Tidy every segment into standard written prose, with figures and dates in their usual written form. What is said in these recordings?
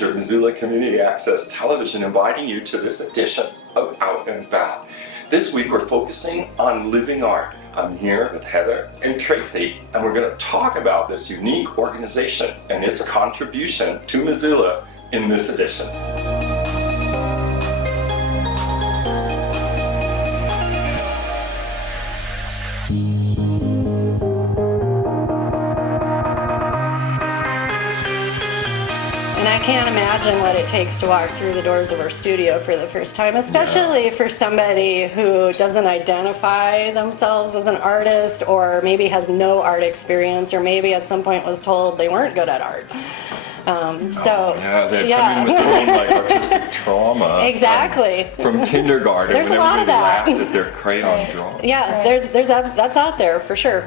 Manager of Missoula Community Access Television, inviting you to this edition of Out and About. This week we're focusing on living art. I'm here with Heather and Tracy, and we're going to talk about this unique organization and its contribution to Missoula in this edition. I can't imagine what it takes to walk through the doors of our studio for the first time, especially for somebody who doesn't identify themselves as an artist, or maybe has no art experience, or maybe at some point was told they weren't good at art. They're coming with their own artistic trauma. Exactly. From kindergarten, there's when a lot of that. Laughed at their crayon drawing. Yeah, that's out there for sure.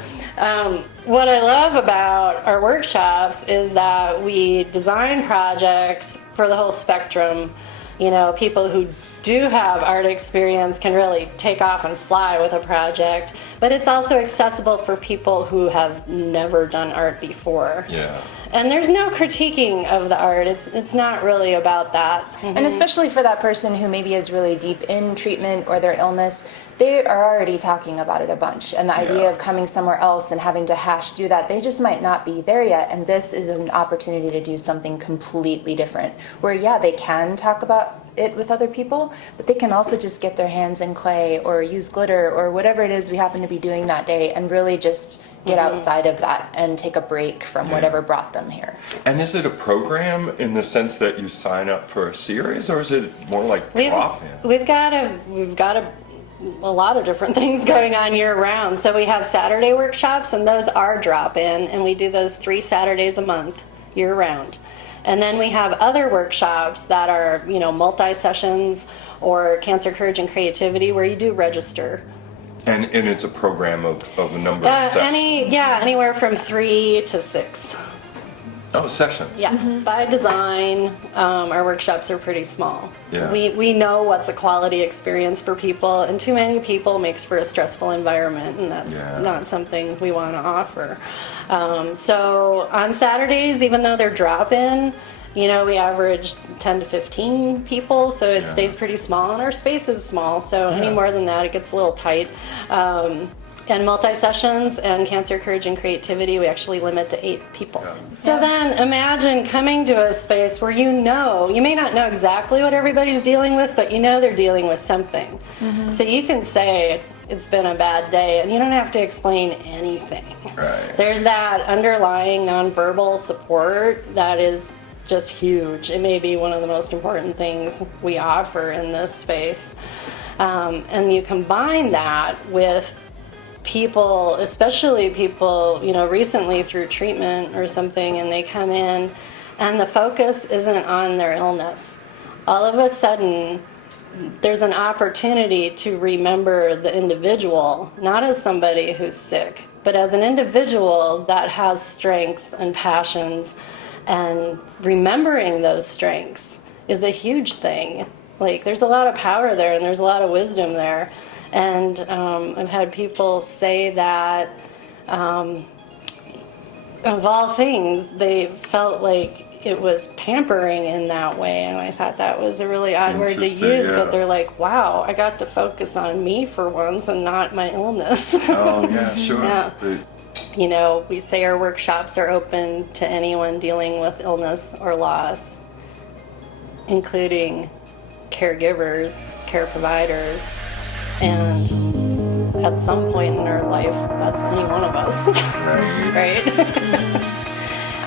What I love about our workshops is that we design projects for the whole spectrum. You know, people who do have art experience can really take off and fly with a project, but it's also accessible for people who have never done art before. Yeah. And there's no critiquing of the art. It's not really about that. Mm-hmm. And especially for that person who maybe is really deep in treatment or their illness, they are already talking about it a bunch. And the idea of coming somewhere else and having to hash through that, they just might not be there yet. And this is an opportunity to do something completely different. Where, they can talk about it with other people, but they can also just get their hands in clay or use glitter or whatever it is we happen to be doing that day, and really just get outside of that and take a break from whatever brought them here. And is it a program in the sense that you sign up for a series, or is it more like drop-in? We've got a lot of different things going on year round. So we have Saturday workshops, and those are drop-in, and we do those 3 Saturdays a month year round. And then we have other workshops that are, multi-sessions, or Cancer, Courage, and Creativity, where you do register. And it's a program of a number of sessions? Anywhere from 3 to 6. Oh, sessions. Yeah, by design, our workshops are pretty small. Yeah. We know what's a quality experience for people, and too many people makes for a stressful environment, and that's not something we want to offer. So on Saturdays, even though they're drop-in, we average 10 to 15 people, so it stays pretty small, and our space is small, so any more than that, it gets a little tight. And multi-sessions and Cancer, Courage, and Creativity, we actually limit to 8 people. So then imagine coming to a space where you may not know exactly what everybody's dealing with, but they're dealing with something. So you can say, it's been a bad day, and you don't have to explain anything. Right. There's that underlying nonverbal support that is just huge. It may be one of the most important things we offer in this space. And you combine that with people, especially people, recently through treatment or something, and they come in and the focus isn't on their illness. All of a sudden, there's an opportunity to remember the individual, not as somebody who's sick, but as an individual that has strengths and passions, and remembering those strengths is a huge thing. Like, there's a lot of power there, and there's a lot of wisdom there. And I've had people say that, of all things, they felt like it was pampering in that way. And I thought that was a really odd word to use, but they're like, wow, I got to focus on me for once and not my illness. Oh, yeah, sure. Yeah. We say our workshops are open to anyone dealing with illness or loss, including caregivers, care providers, and at some point in our life, that's any one of us. Right?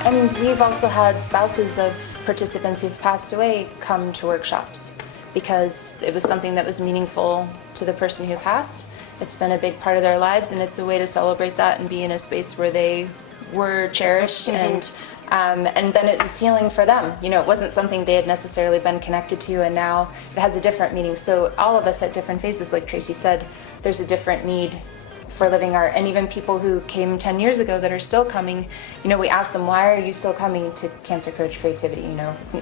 And we've also had spouses of participants who've passed away come to workshops because it was something that was meaningful to the person who passed. It's been a big part of their lives, and it's a way to celebrate that and be in a space where they were cherished, and then it was healing for them. It wasn't something they had necessarily been connected to, and now it has a different meaning. So all of us at different phases, like Tracy said, there's a different need for living art. And even people who came 10 years ago that are still coming, we ask them, why are you still coming to Cancer, Courage, Creativity?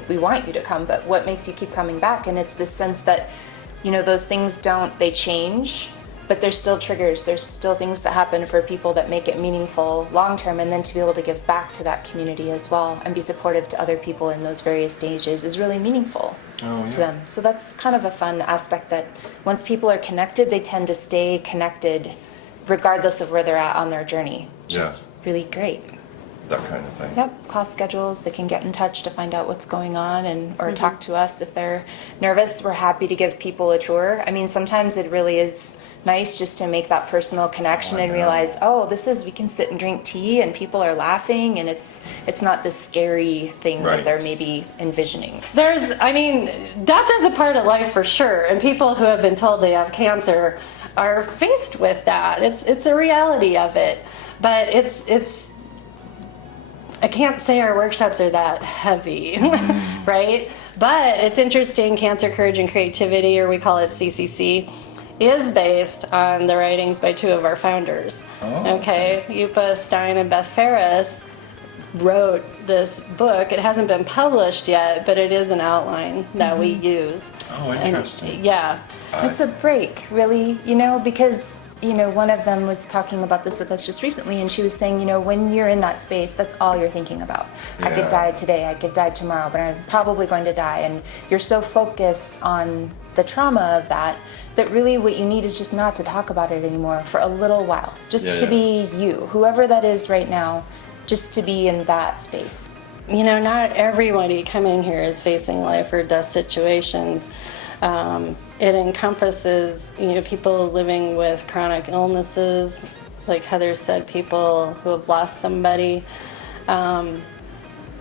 We want you to come, but what makes you keep coming back? And it's this sense that, those things they change, but there's still triggers, there's still things that happen for people that make it meaningful long term, and then to be able to give back to that community as well and be supportive to other people in those various stages is really meaningful to them. So that's kind of a fun aspect, that once people are connected, they tend to stay connected regardless of where they're at on their journey, which is really great. That kind of thing. Yep, class schedules, they can get in touch to find out what's going on, and or talk to us if they're nervous. We're happy to give people a tour. I mean, sometimes it really is nice just to make that personal connection and realize, oh, this is, we can sit and drink tea and people are laughing, and it's not this scary thing that they're maybe envisioning. I mean, death is a part of life for sure, and people who have been told they have cancer are faced with that. It's a reality of it, but it's I can't say our workshops are that heavy, right? But it's interesting, Cancer, Courage, and Creativity, or we call it CCC, is based on the writings by two of our founders. Okay, Yupa Stein and Beth Ferris wrote this book. It hasn't been published yet, but it is an outline that we use. Oh, interesting. And, yeah. It's a break, really, because one of them was talking about this with us just recently, and she was saying, when you're in that space, that's all you're thinking about. I could die today, I could die tomorrow, but I'm probably going to die. And you're so focused on the trauma of that really what you need is just not to talk about it anymore for a little while. Just to be you, whoever that is right now, just to be in that space. Not everybody coming here is facing life or death situations. It encompasses, people living with chronic illnesses, like Heather said, people who have lost somebody.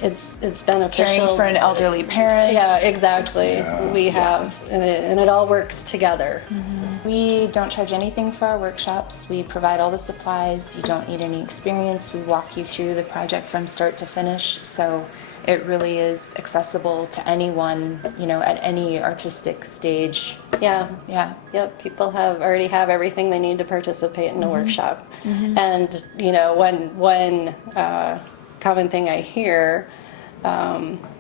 It's beneficial. Caring for an elderly parent. Yeah, exactly. We have, and it all works together. We don't charge anything for our workshops. We provide all the supplies. You don't need any experience. We walk you through the project from start to finish. So it really is accessible to anyone, at any artistic stage. Yeah. Yeah. Yep. People already have everything they need to participate in a workshop. And one common thing I hear,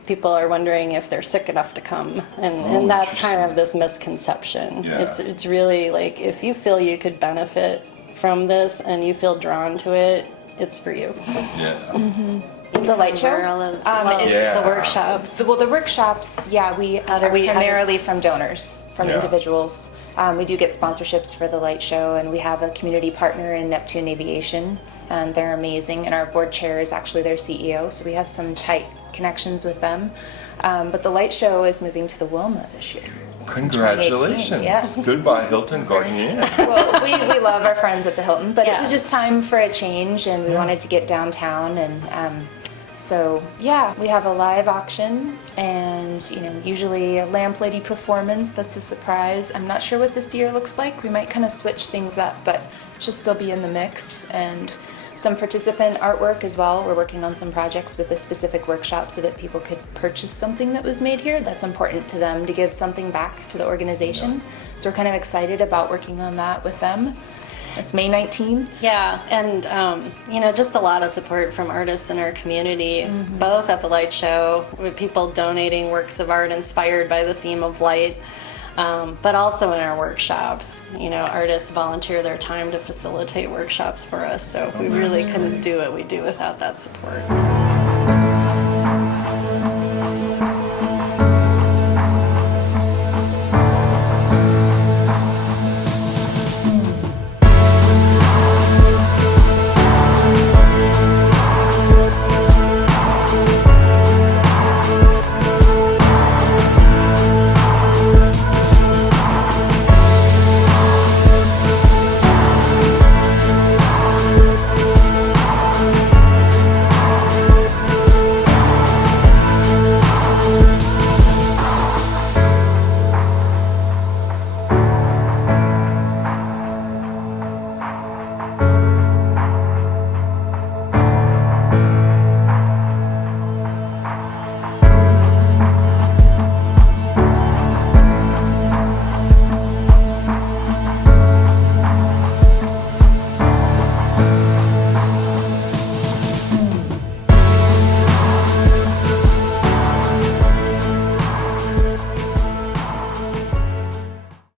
people are wondering if they're sick enough to come, and that's kind of this misconception. It's really like, if you feel you could benefit from this and you feel drawn to it, it's for you. The light show? The workshops. Well, the workshops, we are primarily from donors, from individuals. We do get sponsorships for the light show, and we have a community partner in Neptune Aviation. They're amazing, and our board chair is actually their CEO, so we have some tight connections with them. But the light show is moving to the Wilma this year. Congratulations. Yes. Goodbye, Hilton, going in. Well, we love our friends at the Hilton, but it was just time for a change, and we wanted to get downtown, and so we have a live auction, and usually a lamp lady performance. That's a surprise. I'm not sure what this year looks like. We might kind of switch things up, but she'll still be in the mix, and some participant artwork as well. We're working on some projects with a specific workshop so that people could purchase something that was made here. That's important to them, to give something back to the organization. So we're kind of excited about working on that with them. It's May 19th. Yeah, and just a lot of support from artists in our community, both at the light show, with people donating works of art inspired by the theme of light, but also in our workshops. Artists volunteer their time to facilitate workshops for us, so we really couldn't do what we do without that support.